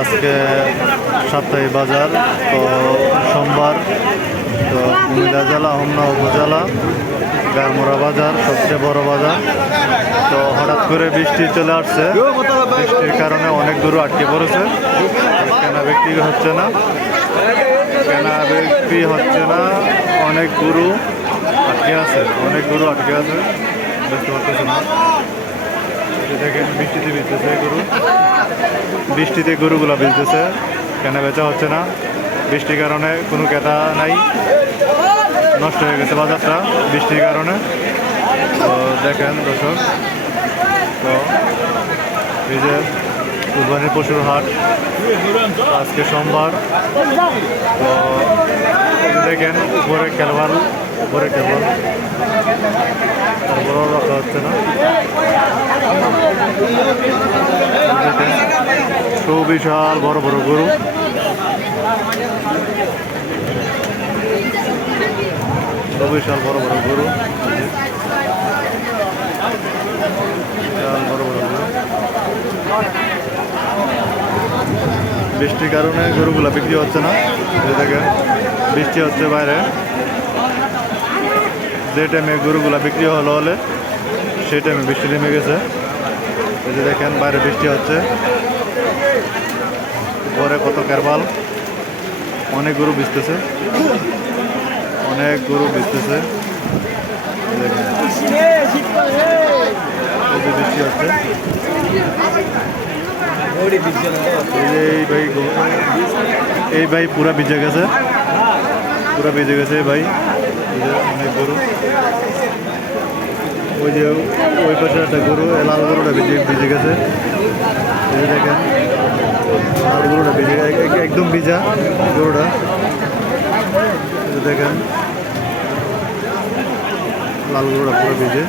আজকে সাপ্তাহিক বাজার, তো সোমবার, তো কুমিল্লা জেলা হোমনা উপজেলা গারমোড়া বাজার সবচেয়ে বড় বাজার। তো হঠাৎ করে বৃষ্টি চলে আসছে, বৃষ্টির কারণে অনেক গরু আটকে পড়েছে, কেনা বিক্রি হচ্ছে না, অনেক গরু আটকে আছে, বুঝতে পারতেছে না। দেখেন বৃষ্টিতে গরুগুলো ভিজতেছে, কেনা বেচা হচ্ছে না, বৃষ্টির কারণে কোনো ক্রেতা নাই, নষ্ট হয়ে গেছে বাজারটা বৃষ্টির কারণে। তো দেখেন দর্শক, তো এই যে কুরবানির পশুর হাট আজকে সোমবার। তো দেখেন উপরে খেলবার তারপরেও রাখা হচ্ছে না। বিশাল বড় বড় গরু, বিশাল বড় বড় গরু, বৃষ্টির কারণে গরুগুলা বিক্রি হচ্ছে না। দেখেন বৃষ্টি হচ্ছে বাইরে, যে টাইমে গরুগুলা বিক্রি হলে সেই টাইমে বৃষ্টি নেমে গেছে। এই যে দেখেন বাইরে বৃষ্টি হচ্ছে, উপরে কত কারবাল, অনেক গরু ভিজতেছে, বৃষ্টি হচ্ছে। এই ভাই পুরা ভিজে গেছে, এই ভাই, অনেক গরু। ওই যে ওই পাশে একটা গরু, লাল গরুটা ভিজে গেছে। এই যে দেখেন লাল গরুটা একদম ভিজা গরুটা। দেখেন লাল গরুটা পুরো ভিজে।